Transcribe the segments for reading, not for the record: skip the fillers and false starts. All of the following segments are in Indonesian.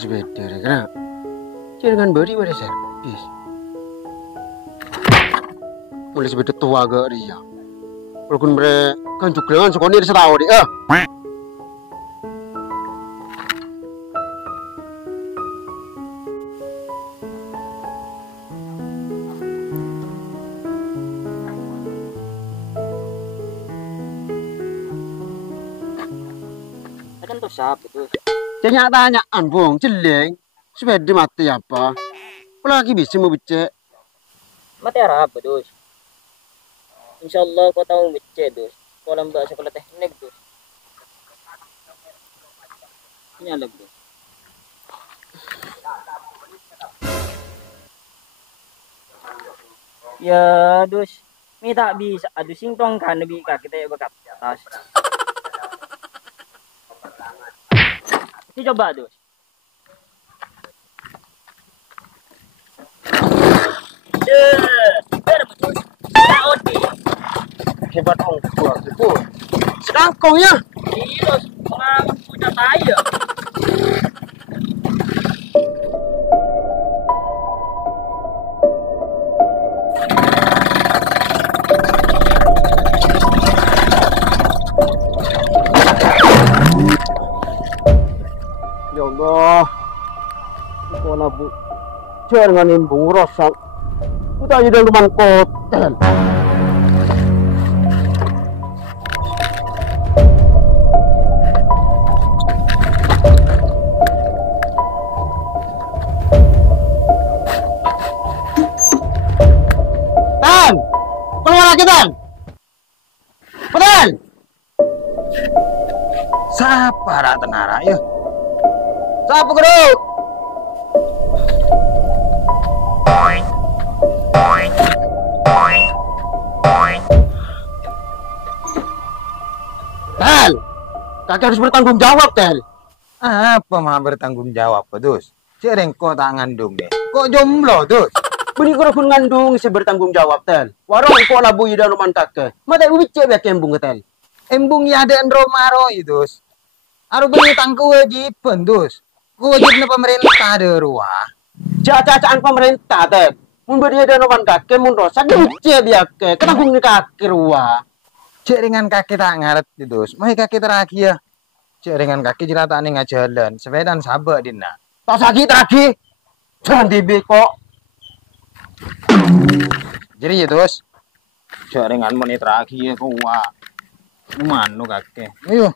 sepeda kena. Jangan beri pada servis. Mulai sepeda tua gak dia. Walaupun mereka kan juga dengan sekolah setahun dia. Kan tuh siapa tuh? Jangan tanyaan bung, jeleng. Sepeda mati apa? Lagi bisa mau becek. Mati arah apa tuh? Insyaallah kau tahu becek tuh. Kau lambak sekolah teknik tuh. Nyala tuh. Ya, dus. Mi tak bisa. Aduh singtong kan lebih kaki kita bakat atas. Ini coba dus. Hebat om tua itu. Sedang kau ya. Iya, pengalaman punya saya. Ya Allah. Sekolah bu. Jangan imbung rosak. Kita jadi rumah kotel. Tan, keluar lagi Tan. Betul. Siapa tenara ya? Siapa geruk? Tel, kakek harus bertanggung jawab, Tel. Apa mah bertanggung jawab, Dus? Cereng kok tak ngandung deh. Kok jomblo, Dus? Beri kurang ngandung saya bertanggung jawab, Tel. Warung kok labu ida rumah kakek. Mata ubi cewek embung Tel. Embung ya ada Romaro, Dus. Aru beri tangku kewajiban, Dus. Kewajiban pemerintah ada ruah. Cacaan pemerintah, Tel. Mun beri ada rumah kakek, mun rosak uci biake. Ketanggung ni kakek ruah. Cek dengan kaki tak ngerti, Dus. Mau kaki terakhir ya. Cek dengan kaki jelata nih jalan. Sepedan sabak dina. Tak sakit terakhir. Jangan tibi kok. Jadi ya, Dus. Cek dengan menit terakhir kok wah. Manu kaki. Ayo.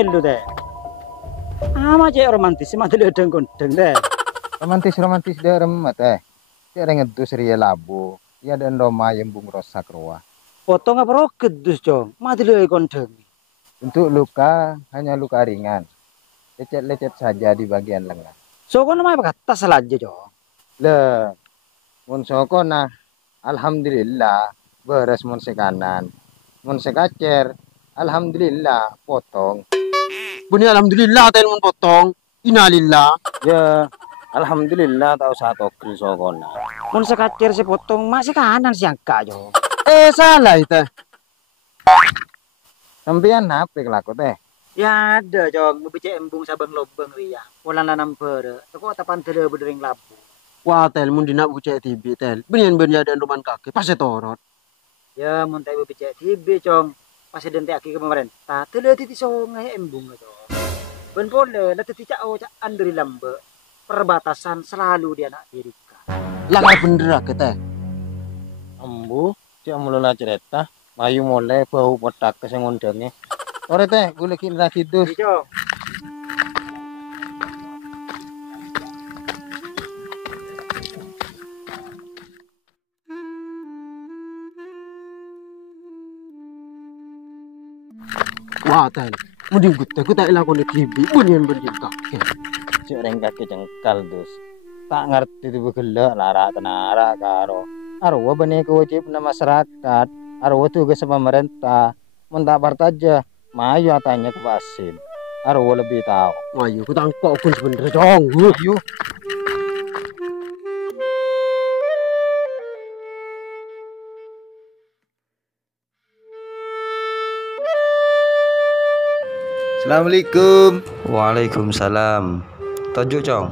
Lu deh. Ama cek romantis mati ledeng kondeng deh. Romantis deh remet Cek ngedus ria labu. Ya dan Roma yang bung rosak ruah. Potong apa roket dus cong. Mati ledeng kondeng. Untuk luka hanya luka ringan. Lecet-lecet saja di bagian lengan. So kau namanya apa kata salah aja cong. Le, mun soko nah, alhamdulillah beres mun sekanan, mun sekacer, alhamdulillah potong. Buni alhamdulillah Tel mun potong. Innalillah. Ya, alhamdulillah tahu satu kri soko nah. Mun sekacer si potong masih kanan si angka cong. Salah itu. Sampean apa kelaku teh? Ya ada cong. Bebecek embung sabang lobeng ria. Pola nanam bere. Toko tapan tele berdering labu. Wah Tel mun dina bucek tibi Tel. Benian ada rumah kakek pasti torot. Ya mun tai bebecek tibi cong. Pasti dente aki ke pemerintah. Tele titi songai embung cong. Ben boleh lah titi cak dari lambe. Perbatasan selalu dia nak dirikan. Lah bener kita. Ambu, cak mulai cerita, mayu mulai bau potak kesengundangnya. Ore teh, gue lagi dus. Cong. Watan. Mending ku tak ilakon kibi bunyian berdiri kakek. Cek reng kaki jengkal dus. Tak ngerti itu begelak lara tenara karo. Arwa bani kewajiban masyarakat. Arwa tugas pemerintah. Mentak partaja. Mayu atanya ke pasin. Arwa lebih tahu. Ayo ku tangkok pun sebenernya jong. Ayo. Assalamualaikum. Waalaikumsalam. Tojo Cong.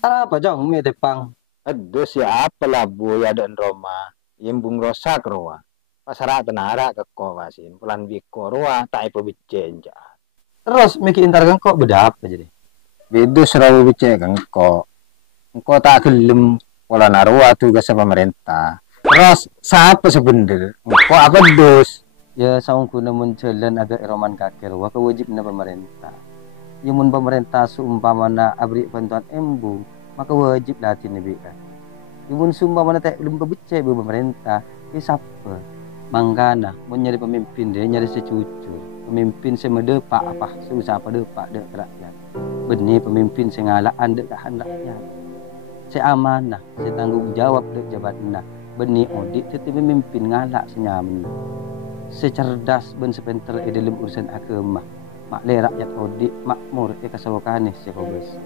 Apa Cong? Mie tepang. Aduh siapa lah bu ya dan Roma. Yembung rosak roa. Pasara tenara ke kawasin. Pulan biko roa. Tak ipo bicenja. Terus mikir intar kok beda apa jadi? Bedu serawu bice kengko. Engko tak gelem pola narua tugas pemerintah. Terus siapa sebener? Engko apa dos? Ya saungku namun jalan agak eroman kakir wa kewajibna pemerintah. Ya mun pemerintah seumpamana abri bantuan embung, maka wajib latih nabi kan. Ya mun seumpamana tak belum kebece pemerintah, ya siapa? Manggana mun nyari pemimpin dia nyari secucu. Pemimpin semedepak apa susah apa depak dek rakyat. Benih pemimpin sengalaan dek kahan rakyat. Seamanah, setanggung jawab dek jabatna. Benih audit tetapi pemimpin ngalak senyaman. Secerdas ben sepenter dalam urusan agama. Mak le rakyat audit makmur kasawakan sekobes.